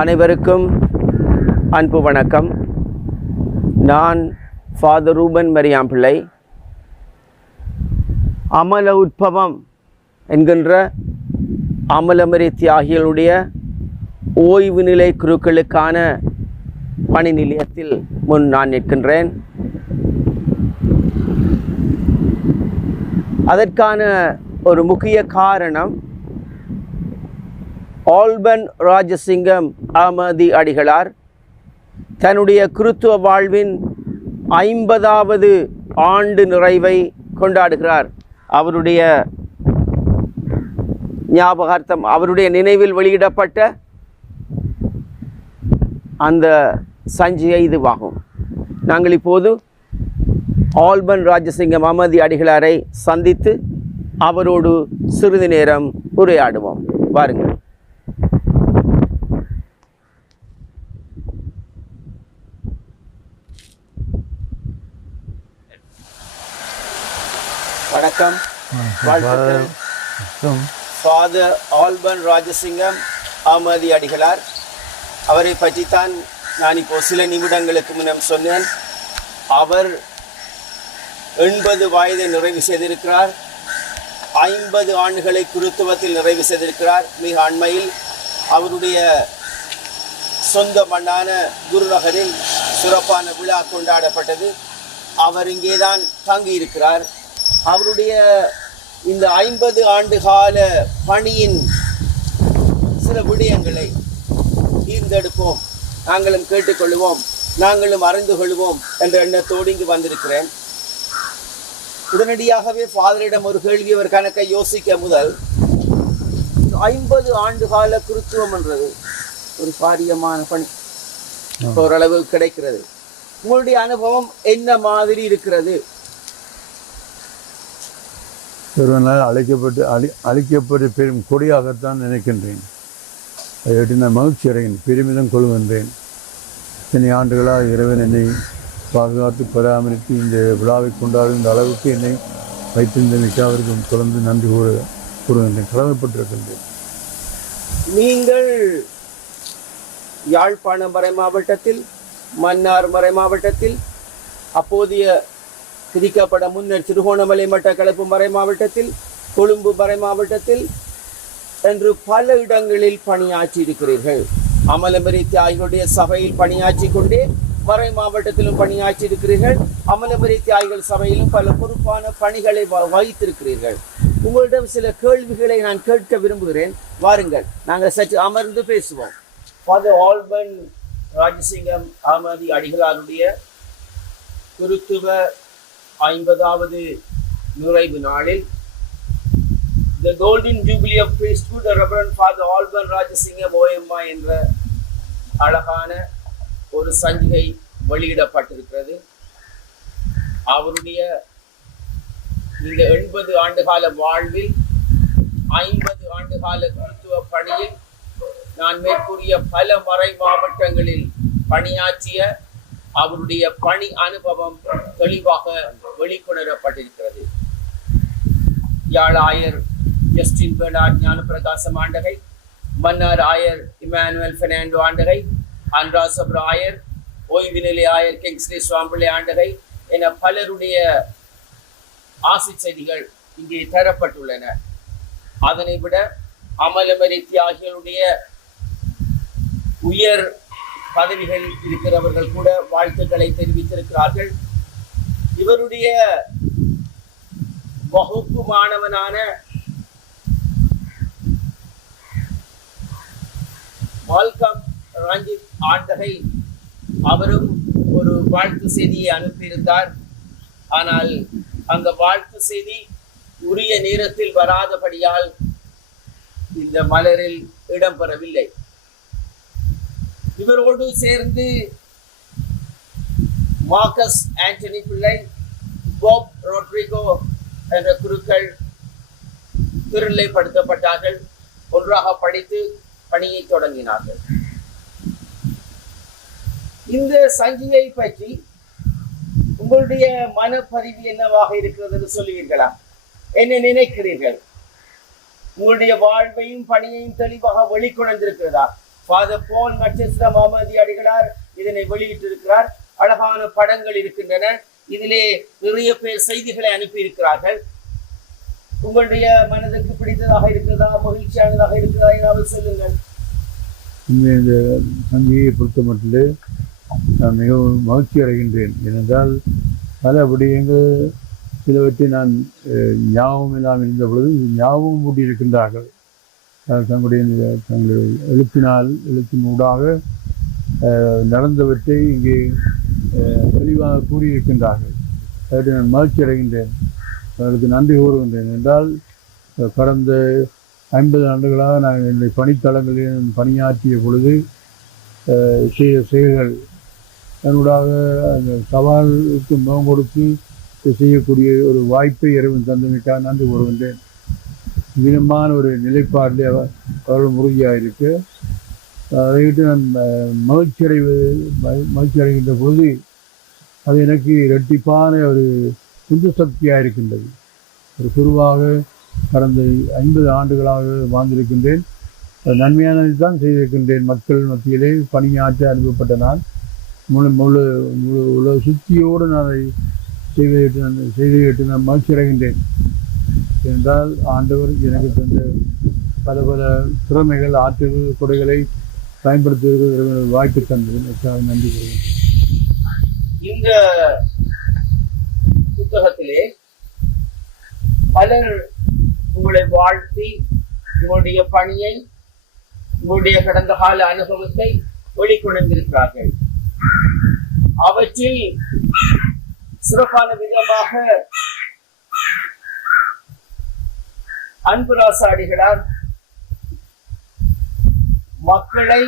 அனைவருக்கும் அன்பு வணக்கம். நான் ஃபாதர் ரூபன் மரியாம் பிள்ளை. அமல உற்பவம் என்கின்ற அமலமரி தியாகிகளுடைய ஓய்வு நிலை குருக்களுக்கான பணி நிலையத்தில் முன் நான் நிற்கின்றேன். அதற்கான ஒரு முக்கிய காரணம், ஆல்பன் ராஜசிங்கம் அஹமதி அடிகளார் தன்னுடைய கிறித்துவ வாழ்வின் 50வது ஆண்டு நிறைவை கொண்டாடுகிறார். அவருடைய ஞாபகார்த்தம், அவருடைய நினைவில் வெளியிடப்பட்ட அந்த சஞ்சிகை இதுவாகும். நாங்கள் இப்போது ஆல்பன் ராஜசிங்கம் அஹமதி அடிகளாரை சந்தித்து அவரோடு சிறிது நேரம் உரையாடுவோம். வாருங்கள். வணக்கம். ஃபாதர் ஆல்பன் ராஜசிங்கம் அஹமதி அடிகளார், அவரை பற்றித்தான் நான் இப்போ சில நிமிடங்களுக்கு முன்னம் சொன்னேன். அவர் 80 வயதை நிறைவு செய்திருக்கிறார். 50 ஆண்டுகளை குருத்துவத்தில் நிறைவு செய்திருக்கிறார். மிக அண்மையில் அவருடைய சொந்த மண்ணான குருநகரில் சிறப்பான விழா கொண்டாடப்பட்டது. அவர் இங்கேதான் தங்கியிருக்கிறார். அவருடைய இந்த 50 ஆண்டு கால பணியின் சில விடயங்களை தீர்ந்தெடுப்போம், நாங்களும் கேட்டுக்கொள்வோம், நாங்களும் அறிந்து கொள்வோம் என்ற எண்ணத்தோடு இங்கு வந்திருக்கிறேன். உடனடியாகவே ஃபாதரிடம் ஒரு கேள்வி அவர் கணக்கை யோசிக்க முதல், 50 ஆண்டு கால குருத்துவம் என்றது ஒரு பாரியமான பணி, ஓரளவு கிடைக்கிறது. உங்களுடைய அனுபவம் என்ன மாதிரி இருக்கிறது? ஒருவனால் அழைக்கப்பட்டு பெரும் கொடியாகத்தான் நினைக்கின்றேன். அதையொட்டி நான் மகிழ்ச்சி அடைகிறேன், பெருமிதம் கொள்கின்றேன். இத்தனை ஆண்டுகளாக இறைவன் என்னை பாதுகாத்து பராமரித்து இந்த விழாவை கொண்டாடும் இந்த அளவுக்கு என்னை வைத்திருந்தமைக்கு அவருக்கு தொடர்ந்து நன்றி கூறுகின்றேன், கடமைப்பட்டிருக்கின்றேன். நீங்கள் யாழ்ப்பாணம் மறை மாவட்டத்தில், மன்னார் மறை மாவட்டத்தில், அப்போதைய பிரிக்கப்பட முன்னர் திருகோணமலை மட்டக்களப்பு மறை மாவட்டத்தில், கொழும்பு மறை மாவட்டத்தில் என்று பல இடங்களில் பணியாற்றி இருக்கிறீர்கள். அமலமரி தியாகிகளுடைய சபையில் பணியாற்றி கொண்டே மறை மாவட்டத்திலும் பணியாற்றி இருக்கிறீர்கள். அமலமரி தியாகிகள் சபையிலும் பல பொறுப்பான பணிகளை வகித்திருக்கிறீர்கள். உங்களிடம் சில கேள்விகளை நான் கேட்க விரும்புகிறேன். வாருங்கள், நாங்கள் சற்று அமர்ந்து பேசுவோம். ஃபாதர் ஆல்பன் ராஜசிங்கம் அஹமதி அடிகளாருடைய குருத்துவ 50வது நிறைவு நாளில் The Golden Jubilee of Priesthood, Reverend Father Alban Rajasingam OMA என்ற அழகான ஒரு சஞ்சிகை வெளியிடப்பட்டிருக்கிறது. அவருடைய இந்த 80 ஆண்டுகால வாழ்வில் 50 ஆண்டுகால குருத்துவ பணியில் நான் மேற்கூறிய பல மறை மாவட்டங்களில் பணியாற்றிய அவருடைய பணி அனுபவம் தெளிவாக வெளிக்கொணரப்பட்டிருக்கிறது. யாழ் ஆயர் ஜஸ்டின் பெர்னார்ட் ஞானப்பிரகாசம் ஆண்டகை, மன்னார் ஆயர் இமானுவேல் பெர்னாண்டோ ஆண்டகை, அன்ராசபுர ஆயர், ஓய்வு நிலை ஆயர் கிங்ஸ்லி சுவாம்பிள்ளை ஆண்டகை என பலருடைய ஆசி செய்திகள் இங்கே தரப்பட்டுள்ளன. அதனை விட அமலமரி தியாகிகளுடைய உயர் பதவிகள் இருக்கிறவர்கள் கூட வாழ்த்துக்களை தெரிவித்திருக்கிறார்கள். இவருடைய வகுப்பு மாணவனான மால்கம் ரஞ்சித் ஆண்டகை அவரும் ஒரு வாழ்த்து செய்தியை அனுப்பியிருந்தார். ஆனால் அந்த வாழ்த்து செய்தி உரிய நேரத்தில் வராதபடியால் இந்த மலரில் இடம்பெறவில்லை. இவரோடு சேர்ந்து மார்க்கஸ் ஆண்டனி பிள்ளை, பாப் ரோட்ரிகோ என்ற குருக்கள் திருநிலைப்படுத்தப்பட்டார்கள். ஒன்றாக படித்து பணியை தொடங்கினார்கள். இந்த சஞ்சிகை பற்றி உங்களுடைய மனப்பதிவு என்னவாக இருக்கிறது என்று சொல்லுவீர்களா? என்ன நினைக்கிறீர்கள்? உங்களுடைய வாழ்வையும் பணியையும் தெளிவாக வெளிக்கொணர்ந்திருக்கிறதா? ஃபாதர் போல் நட்சத்திரம் அகமதி அடிகளார் இதனை வெளியிட்டிருக்கிறார். அழகான படங்கள் இருக்கின்றன. இதிலே நிறைய பேர் செய்திகளை அனுப்பி இருக்கிறார்கள். உங்களுடைய மனதுக்கு பிடித்ததாக இருக்கிறதா, மகிழ்ச்சியானதாக இருக்கிறதா ஏதாவது சொல்லுங்கள். இந்த சங்கியை பொறுத்த மட்டிலே நான் மிகவும் மகிழ்ச்சி அடைகின்றேன். ஏனென்றால் பல விடயங்கள் சிலவற்றை நான் ஞாபகம் இல்லாமல் இருந்த பொழுது ஞாபகம் ஊட்டி இருக்கின்றார்கள். தங்களுடைய எழுத்தின் ஊடாக நடந்தவற்றை இங்கே தெளிவாக கூறியிருக்கின்றார்கள். அதற்கு நான் மகிழ்ச்சி அடைகின்றேன், அவர்களுக்கு நன்றி கூறுகின்றேன். என்றால் கடந்த 50 ஆண்டுகளாக நான் என்னுடைய பணித்தளங்களில் பணியாற்றிய பொழுது செய்த செயல்கள் தன்னூடாக அந்த சவாலுக்கு முகம் கொடுத்து செய்யக்கூடிய ஒரு வாய்ப்பை இறைவன் தந்தமைக்காக நன்றி கூறுகின்றேன். மிதமான ஒரு நிலைப்பாட்டிலே அவர்கள் உறுதியாக இருக்கு. அதைவிட்டு நான் மகிழ்ச்சி அடைகின்ற பொழுது அது எனக்கு இரட்டிப்பான ஒரு உந்து சக்தியாக இருக்கின்றது. ஒரு குருவாக கடந்த 50 ஆண்டுகளாக வாழ்ந்திருக்கின்றேன். நன்மையானதை தான் செய்திருக்கின்றேன். மக்கள் மத்தியிலே பணியாற்ற அனுப்பப்பட்ட நான் முழு உலக சுத்தியோடு நான் அதை செய்து நான் மகிழ்ச்சி அடைகின்றேன். என்றால் ஆண்டவர் எனக்கு தந்த பல பல திறமைகள், ஆற்றல்கள், கொடைகளை பயன்படுத்துவதற்கு வாய்ப்பு தந்தது. நன்றி கூறுகின்றேன். இந்த புத்தகத்திலே பலர் உங்களை வாழ்த்தி உங்களுடைய பணியை, உங்களுடைய கடந்த கால அனுபவத்தை வெளிக்கொண்டிருக்கிறார்கள். அவற்றில் சிறப்பான விதமாக அன்புராசா அடிகளார் மக்களை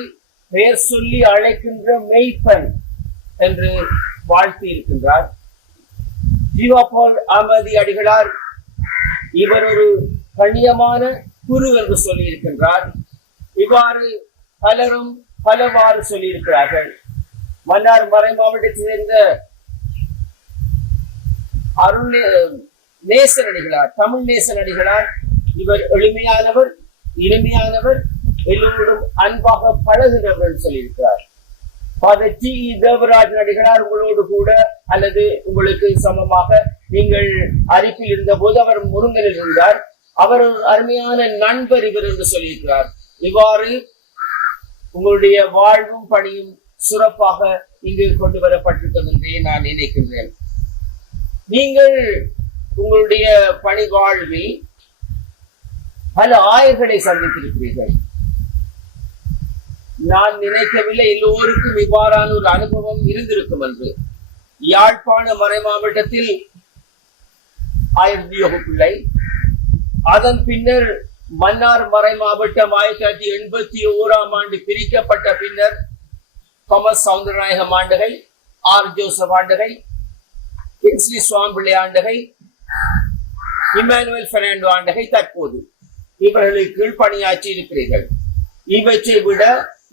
பெயர் சொல்லி அழைக்கின்ற மெய்ப்பன் என்று வாழ்த்தி இருக்கின்றார். ஜீவா போல் அகமதி அடிகளார் இவர் ஒரு கண்ணியமான குரு என்று சொல்லி இருக்கின்றார். இவ்வாறு பலரும் பலவாறு சொல்லியிருக்கிறார்கள். மன்னார் மறை மாவட்டத்தைச் சேர்ந்த நேசன் அடிகளார், தமிழ் நேசன் அடிகளார் இவர் எளிமையானவர், இனிமையானவர், எல்லோரும் அன்பாக பழகுகிறவர் சொல்லியிருக்கிறார். Father D. தேவராஜன் அடிகளார் உங்களோடு கூட அல்லது உங்களுக்கு சமமாக நீங்கள் அரிப்பில் இருந்த போது அவர் முருங்கலில் இருந்தார். அவர் ஒரு அருமையான நண்பர் இவர் என்று சொல்லியிருக்கிறார். இவ்வாறு உங்களுடைய வாழ்வும் பணியும் சிறப்பாக இங்கு கொண்டு வரப்பட்டிருக்கிறது என்றே நான் நினைக்கின்றேன். நீங்கள் உங்களுடைய பணி வாழ்வில் பல ஆயர்களை சந்தித்திருக்கிறீர்கள். நான் நினைக்கவில்லை எல்லோருக்கும் இவ்வாறான ஒரு அனுபவம் இருந்திருக்கும் என்று. யாழ்ப்பாண மறை மாவட்டத்தில் ஆயர் தியோகு பிள்ளை, அதன் பின்னர் மன்னார் மறை மாவட்டம் 1981ஆம் ஆண்டு பிரிக்கப்பட்ட பின்னர் தாமஸ் சவுந்தரநாயகம் ஆண்டகை, ஆர். ஜோசப் ஆண்டகை, கிங்ஸ்லி சுவாம்பிள்ளை ஆண்டகை, இமானுவேல் பெர்னாண்டோ ஆண்டகை, தற்போது இவர்களுக்கு கீழ் பணியாற்றி இருக்கிறீர்கள். இவற்றை விட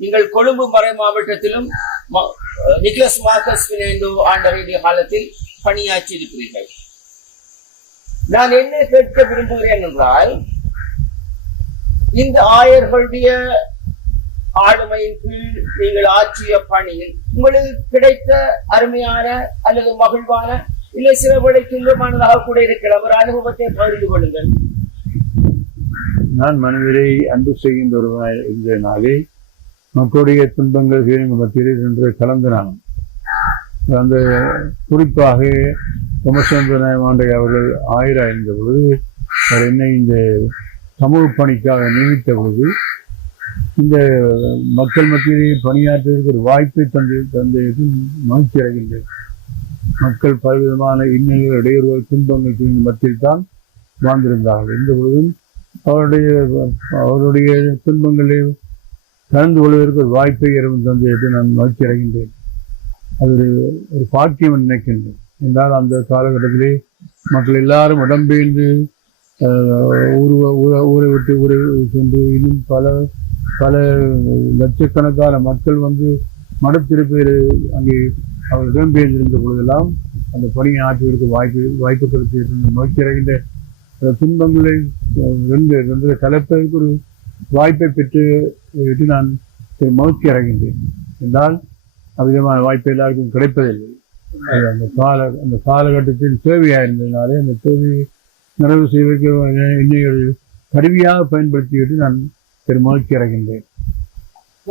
நீங்கள் கொழும்பு மறை மாவட்டத்திலும் நிக்லஸ் மார்க்கஸ் பெர்னாண்டோ ஆண்டகையுடைய காலத்தில் பணியாற்றி இருக்கிறீர்கள். நான் என்ன கேட்க விரும்புகிறேன் என்றால், இந்த ஆயர்களுடைய ஆளுமையின் கீழ் நீங்கள் ஆற்றிய பணியில் உங்களுக்கு கிடைத்த அருமையான அல்லது மகிழ்வான இல்லை சில விட துன்பமானதாக கூட இருக்கலாம் ஒரு அனுபவத்தை பகிர்ந்து கொள்ளுங்கள். நான் மனிதரை அன்பு செய்கின்ற ஒருவனாய் இருந்த நாளே மக்களுடைய துன்பங்கள் மத்தியில் என்று கலந்து நான் அந்த குறிப்பாக அவர்கள் ஆயராக இருந்த பொழுது அவர் என்னை இந்த சமூக பணிக்காக நியமித்த பொழுது இந்த மக்கள் மத்தியிலே பணியாற்றுவதற்கு ஒரு வாய்ப்பை தந்தது மகிழ்ச்சி அடைகின்றது. மக்கள் பலவிதமான இன்னல்கள், இடையூறுகள், துன்பங்கள் மத்தியில் தான் வாழ்ந்திருந்தார்கள். இந்த பொழுதும் அவருடைய துன்பங்களை கலந்து கொள்வதற்கு ஒரு வாய்ப்பை இறைவன் தந்தது நான் மகிழ்ச்சி அடைகின்றேன். அது ஒரு பாக்கியம் நினைக்கின்றேன். என்றால் அந்த காலகட்டத்திலே மக்கள் எல்லாரும் இடம்பெயர்ந்து ஊரை விட்டு ஊரை சென்று இன்னும் பல லட்சக்கணக்கான மக்கள் வந்து மடத்திருப்பேர் அங்கே அவர் இடம்பெயர்ந்திருந்த பொழுதெல்லாம் அந்த பணியை ஆற்றுவதற்கு வாய்ப்பு கொடுத்து மகிழ்ச்சி அடைகின்ற துன்பங்களை ரெண்டு கலப்பதற்கு ஒரு வாய்ப்பை பெற்று நான் மகிழ்ச்சி அடைகின்றேன் என்றால் அவ்விதமான வாய்ப்பு எல்லாருக்கும் கிடைப்பதில்லை. அந்த காலகட்டத்தில் தேவையாக இருந்ததினாலே அந்த தேவையை நிறைவு செய்வதற்கு என்னை ஒரு கருவியாக பயன்படுத்திவிட்டு நான் பெரும் மகிழ்ச்சி அடைகின்றேன்.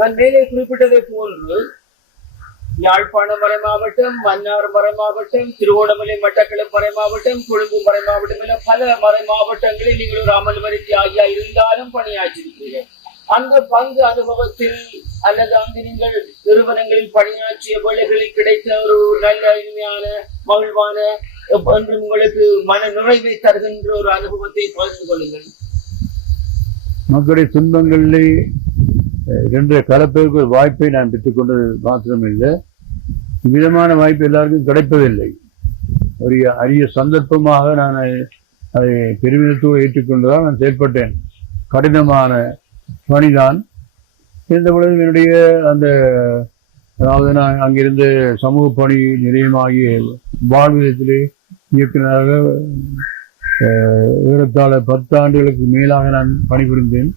நான் மேலே குறிப்பிட்டதை போன்று யாழ்ப்பாணம் மறை மாவட்டம், மன்னார் மறை மாவட்டம், திருவோணமலை மட்டக்களப்பு மறை மாவட்டம், கொழும்பு மறை மாவட்டம் என பல மறை மாவட்டங்களில் நீங்கள் ஒரு அமல்வரை தியாகியா இருந்தாலும் பணியாற்றிருக்கிறீர்கள். அந்த பங்கு அனுபவத்தில் அல்லது அங்கு நீங்கள் நிறுவனங்களில் பணியாற்றிய வேலைகளில் கிடைத்த ஒரு நல்ல இனிமையான மகிழ்வான என்று உங்களுக்கு மன நிறைவை தருகின்ற ஒரு அனுபவத்தை பகிர்ந்து கொள்ளுங்கள். மக்களுடைய துன்பங்களிலே இரண்டு கலப்பதற்கு ஒரு வாய்ப்பை நான் பெற்றுக்கொண்டது மாத்திரமில்லை, இவ்விதமான வாய்ப்பு எல்லாருக்கும் கிடைப்பதில்லை. ஒரு அரிய சந்தர்ப்பமாக நான் அதை பெருமிதத்தோடு ஏற்றுக்கொண்டுதான் நான் செயல்பட்டேன். கடினமான பணிதான் இருந்த பொழுது என்னுடைய அந்த அதாவது நான் அங்கிருந்து சமூக பணி நிலையமாகிய வாழ்விதத்திலே இயக்குநராக ஏறத்தாழ 10 ஆண்டுகளுக்கு மேலாக நான் பணிபுரிந்தேன்.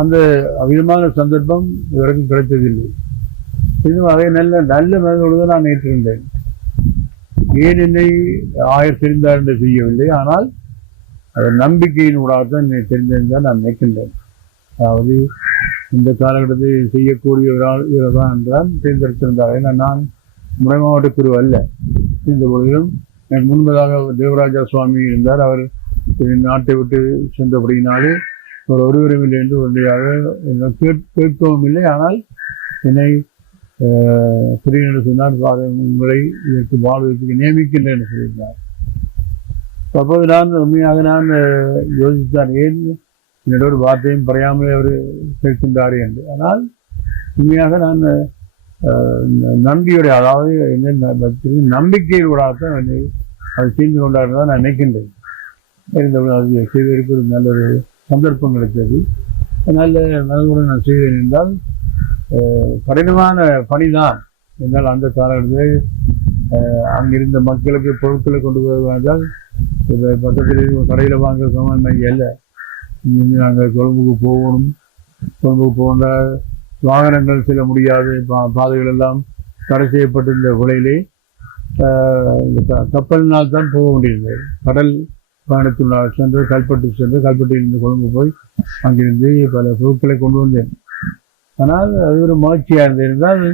அந்த அவிதமான சந்தர்ப்பம் இவருக்கும் கிடைத்ததில்லை. இன்னும் அதை நல்ல நல்ல மனதோடு நான் ஏற்றிருந்தேன். ஏன் என்னை ஆயர் தெரிந்தார் என்று செய்யவில்லை, ஆனால் அதன் நம்பிக்கையின் ஊடாகத்தான் என்னை தெரிந்திருந்தால் நான் நினைக்கின்றேன். அதாவது இந்த காலகட்டத்தில் செய்யக்கூடிய ஒரு ஆள் இவர்தான் என்றால் தேர்ந்தெடுத்திருந்தார். ஏன்னா நான் முறை மாவட்ட குரு அல்ல. இந்த பொழுதிலும் எனக்கு முன்பதாக தேவராஜா சுவாமி இருந்தார். அவர் நாட்டை விட்டு சென்றபடியினாலே ஒருவரும் இல்லை என்று உடனடியாக கேட்கவும் இல்லை. ஆனால் என்னை பிரியனு சொன்னார், உங்களை இதற்கு வாழ்வதற்கு நியமிக்கின்றேன் என்று சொல்லியிருந்தார். அப்போது நான் உண்மையாக நான் யோசித்தான், ஏன் என்னோட ஒரு வார்த்தையும் பறையாமலே அவர் கேட்கின்றார் என்று. ஆனால் உண்மையாக நான் நன்றியுடைய அதாவது என்ன நம்பிக்கையோடாகத்தான் என்னை அதை செய்து கொண்டார் தான் நான் நினைக்கின்றேன். அது செய்வதற்கு ஒரு நல்ல ஒரு சந்தர்ப்பம் கிடைத்தது. நல்ல மனதுடன் நான் செய்தேன் என்றால் கடினமான பணிதான். என்றால் அந்த காலகட்டத்தில் அங்கிருந்த மக்களுக்கு பொருட்களை கொண்டு வருவதால் பக்கத்தில் கடையில் வாங்க சமன்மை அல்ல. நாங்கள் கொழும்புக்கு போகணும். கொழும்புக்கு போன்ற வாகனங்கள் செல்ல முடியாது. பாதைகள் எல்லாம் தடை செய்யப்பட்டிருந்த விலையிலே கப்பலினால் தான் போக வேண்டியிருந்தது. கடல் பயணத்தில் சென்று கல்பட்டியிலிருந்து கொழும்பு போய் அங்கிருந்து பல பொருட்களை கொண்டு வந்தேன். ஆனால் அது ஒரு மகிழ்ச்சியாக இருந்திருந்தால்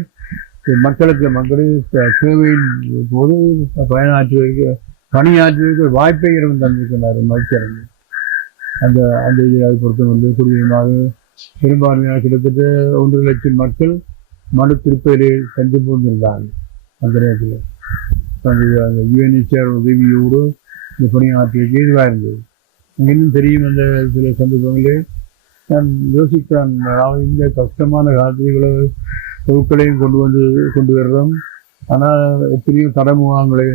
மக்களுடைய தேவையின் போது பணியாற்றுவதற்கு ஒரு வாய்ப்பை இறைவன் தந்திருக்கிறார். மகிழ்ச்சி அடைந்தேன். அந்த அந்த இதை அதை பொறுத்தவரை குடியமாக பெரும்பான்மையாக கிட்டத்தட்ட 1 லட்சம் மக்கள் மனு திருப்பதிலே சென்று போந்திருந்தார்கள். அந்த நேரத்தில் அந்த யுஎன்ஹெச்ஆர் உதவியோடு இந்த பணியாற்றியது இதுவாக இருந்தது. இன்னும் தெரியும், அந்த சில சந்தர்ப்பங்களே நான் யோசிக்கிறேன், அதாவது இந்த கஷ்டமான காலத்தில் பொருட்களையும் கொண்டு வர்றோம். ஆனால் எத்தனையோ தடமுகாங்களை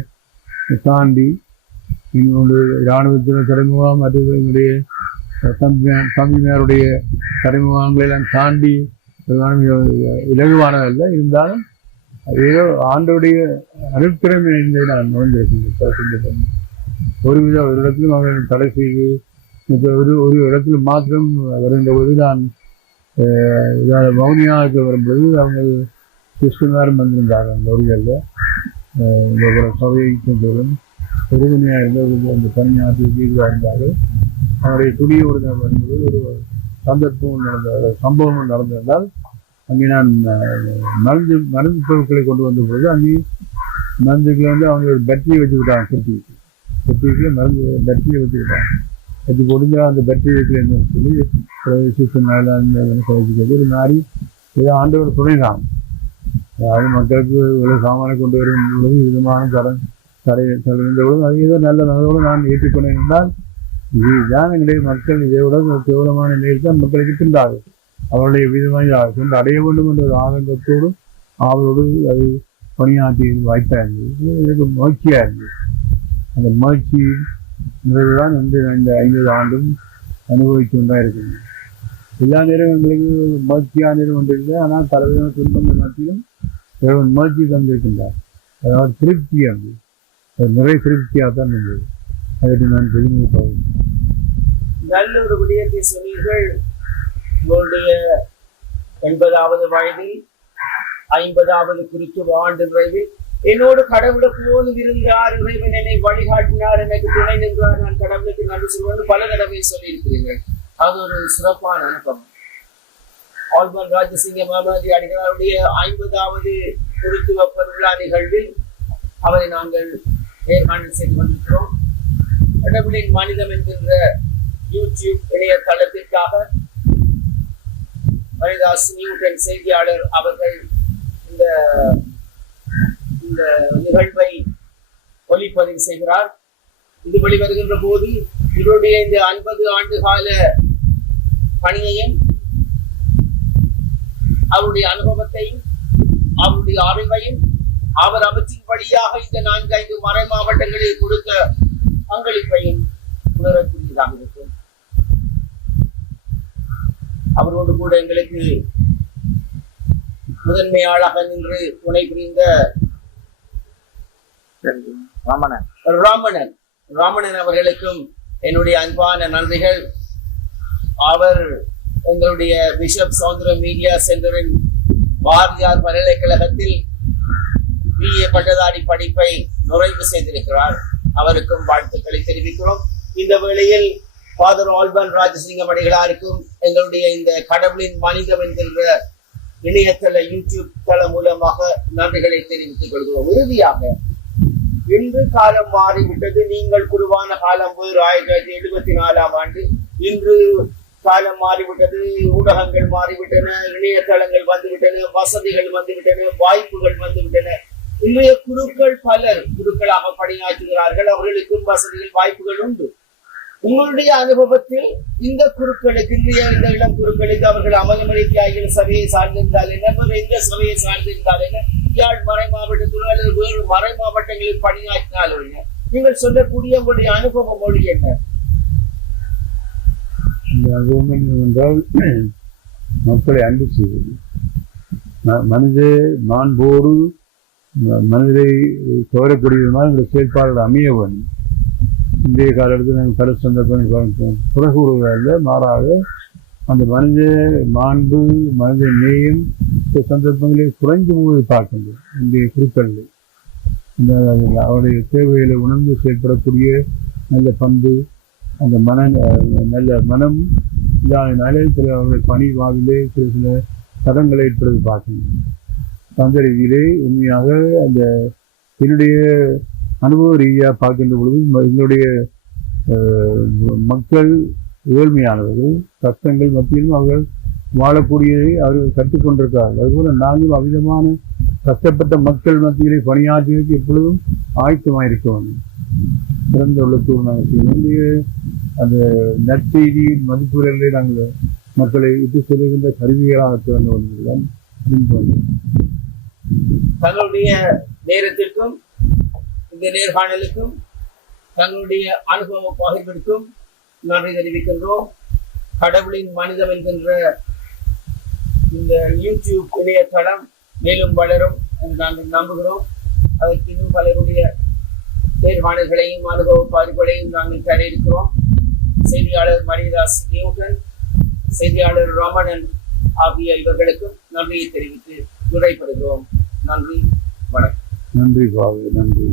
தாண்டி இன்னொன்று இராணுவத்தின தடைமுகாம், மற்றது எங்களுடைய தம்பிமாருடைய தடைமுகாங்களெல்லாம் தாண்டி இலகுவானதல்ல. இருந்தாலும் ஏதோ ஆண்டோடைய அனுக்கிரமம் என்பதை நான் நுழைந்திருக்கின்றேன். ஒரு இடத்திலும் அவர்கள் தடை செய்து ஒரு இடத்துல மாத்திரம் வருகின்ற பொழுது நான் மௌனியாக வரும்பொழுது அவங்க கிறிஸ்துவரும் வந்திருந்தார்கள். அந்த ஒருகளில் சபையை சென்றவர்களும் உறுதுணையாக இருந்தவர்கள் அந்த பணியாற்றி தீர்வாக இருந்தார்கள். அவருடைய துணியோடு வரும்போது ஒரு சந்தர்ப்பம் சம்பவம் நடந்திருந்தால் அங்கே நான் மருந்து பொருட்களை கொண்டு வந்த பொழுது அங்கே மருந்துக்கு அவங்க பேட்டரியை வச்சுக்கிட்டாங்க. பெட்டிக்கு மருந்து பேட்டரியை வச்சுக்கிட்டாங்க. வச்சு முடிஞ்சா அந்த பேட்டரி வைக்கல என்னன்னு சொல்லி வச்சுக்கிறது ஒரு மாதிரி ஏதோ ஆண்டவர் துணைதான். அதாவது மக்களுக்கு இவ்வளோ சாமானை கொண்டு வரும் பொழுது விதமான தடைந்த பொழுது அது ஏதோ நல்ல நல்லதோடு நான் ஏற்றுக்கொண்டேன் என்றால் இதுதான் எங்களுடைய மக்கள் இதை விட கேவலமான நிலையில் தான் மக்களுக்கு தின்றார்கள். அவருடைய விதமாக கொண்டு அடைய வேண்டும் என்ற ஒரு ஆதங்கத்தோடு அவரோடு அது பணியாற்றி வாய்ப்பாக இருந்தது. எனக்கு மகிழ்ச்சியாக இருந்தது. அந்த மகிழ்ச்சி நிறைவுதான் இந்த 50 ஆண்டும் அனுபவித்து கொண்டா இருக்குது. எல்லா நேரம் எங்களுக்கு மகிழ்ச்சியான நேரம் ஒன்று இல்லை. ஆனால் பலவிதமான துன்பங்கள் மத்தியிலும் மகிழ்ச்சி தந்திருக்கின்றார். அதாவது திருப்தியாக இருந்தது, நிறைய திருப்தியாக தான் இருந்தது. அதற்கு நான் பெருமைப்படுவேன். நல்ல ஒரு விடயத்தை சொன்னீர்கள். உங்களுடைய 80வது வயதில் 50வது கிறிஸ்துவ ஆண்டு நிறைவில் என்னோடு கடவுளை போது இருந்தார், இறைவன் என்னை வழிகாட்டினார், எனக்கு துணை நின்றார், நான் கடவுளுக்கு நன்றி சொல்வேன் பல தடவை சொல்லி இருக்கிறீர்கள். அது ஒரு சிறப்பான அனுபவம். ஆல்பன் ராஜசிங்க மாமதி அடிகளாருடைய 50வது குருத்துவ பெருவிழா நிகழ்வில் அவரை நாங்கள் நேர்காணல் செய்து கொண்டிருக்கிறோம். கடவுளின் மனிதம் என்கின்ற யூடியூப் இணையதளத்திற்காக மரிதாஸ் நியூட்டன் செய்தியாளர் அவர்கள் இந்த நிகழ்வை ஒளிப்பதிவு செய்கிறார். இது வெளிவருகின்ற போது இவருடைய இந்த 50 ஆண்டு கால பணியையும் அவருடைய அனுபவத்தையும் அவருடைய அறிவையும் அவர் அமைச்சின் வழியாக இந்த 4-5 மறை மாவட்டங்களில் கொடுத்த பங்களிப்பையும் உணரக்கூடியதாக இருக்கும். அவரோடு கூட எங்களுக்கு முதன்மையாளாக நின்று துணை புரிந்த ராமணன் அவர்களுக்கும் என்னுடைய அன்பான நன்றிகள். அவர் எங்களுடைய பிஷப் சௌந்தர மீடியா சென்டரின் பாரதியார் பல்கலைக்கழகத்தில் BA பட்டதாரி படிப்பை நுழைவு செய்திருக்கிறார். அவருக்கும் வாழ்த்துக்களை தெரிவிக்கிறோம். இந்த வேளையில் ஃபாதர் ஆல்பன் ராஜசிங்கம் அடிகளாருக்கும் எங்களுடைய இந்த கடவுளின் மனிதம் என்கின்ற இணையதள யூடியூப் தளம் மூலமாக நன்றிகளை தெரிவித்துக் கொள்கிறோம். இறுதியாக இன்று காலம் மாறிவிட்டது. நீங்கள் குருவான காலம் 1974 ஆண்டு. இன்று காலம் மாறிவிட்டது, ஊடகங்கள் மாறிவிட்டன, இணையதளங்கள் வந்துவிட்டன, வசதிகள் வந்துவிட்டன, வாய்ப்புகள் வந்துவிட்டன. இன்றைய குருக்கள் பலர் குருக்களாக பணியாற்றுகிறார்கள். அவர்களுக்கும் வசதிகள் வாய்ப்புகள் உண்டு. உங்களுடைய அனுபவத்தில் இந்த குருக்களுக்கு, இன்றைய இந்த இளம் குருக்களுக்கு அவர்கள் அமலமலை தியாகிகள் சபையை சார்ந்திருந்தால் என்ன, எந்த சபையை சார்ந்திருந்தால் என்ன, யாழ் மறை மாவட்டத்தில் அல்லது வேறு மறை மாவட்டங்களில் பணியாற்றினால் என்ன, நீங்கள் சொல்லக்கூடிய உங்களுடைய அனுபவ மொழி என்ன? இந்த அனுபவம் என்னவென்றால் மக்களை அன்பு செய்வது, மனித மாண்போடு மனிதை கோரக்கூடியதுமான இந்த செயற்பாடுகள் அமைய வேண்டும். இன்றைய காலத்தில் நாங்கள் பல சந்தர்ப்பங்கள் புறகூறுவதில்ல, மாறாக அந்த மனித மாண்பு மனித நேயம் இந்த சந்தர்ப்பங்களில் குறைந்து போவது பார்க்கின்றோம். இன்றைய குருக்களில் அவருடைய தேவைகளை உணர்ந்து செயல்படக்கூடிய நல்ல பண்பு, அந்த நல்ல மனம் இதானாலே சில அவருடைய பணி வாழ்விலே சில தடங்களை ஏற்படுவது பார்க்கின்றோம். அந்த ரீதியிலே உண்மையாக அந்த என்னுடைய அனுபவ ரீதியாக பார்க்கின்ற பொழுது எங்களுடைய மக்கள் ஏழ்மையானவர்கள், கஷ்டங்கள் மத்தியிலும் அவர்கள் வாழக்கூடியதை அவர்கள் கற்றுக்கொண்டிருக்கிறார்கள். அதுபோல நாங்களும் அவ்விதமான கஷ்டப்பட்ட மக்கள் மத்தியிலே பணியாற்றுவதற்கு எப்பொழுதும் ஆயத்தமாக வேண்டும். சிறந்த உள்ளத்தூர் நாங்கள் அந்த நற்செய்தியின் மதிப்புரைகளை நாங்கள் மக்களை விட்டு செல்கின்ற கருவிகளாக திறந்தவர்கள்தான் தங்களுடைய நேரத்திற்கும் இந்த நேர்காணலுக்கும் தங்களுடைய அனுபவ பகிர்விற்கும் நன்றி தெரிவிக்கின்றோம். கடவுளின் மனிதம் என்கின்ற இந்த யூடியூப் இணையதளம் மேலும் வளரும் என்று நாங்கள் நம்புகிறோம். அதற்கு இன்னும் பலருடைய நேர்காணல்களையும் அனுபவ பதிவுகளையும் நாங்கள் தர இருக்கிறோம். செய்தியாளர் மரிதாஸ் நியூட்டன், செய்தியாளர் ராமணன் ஆகிய இவர்களுக்கும் நன்றியை தெரிவித்து விடைபெறுகிறோம். நன்றி, வணக்கம். நன்றி பாபு, நன்றி.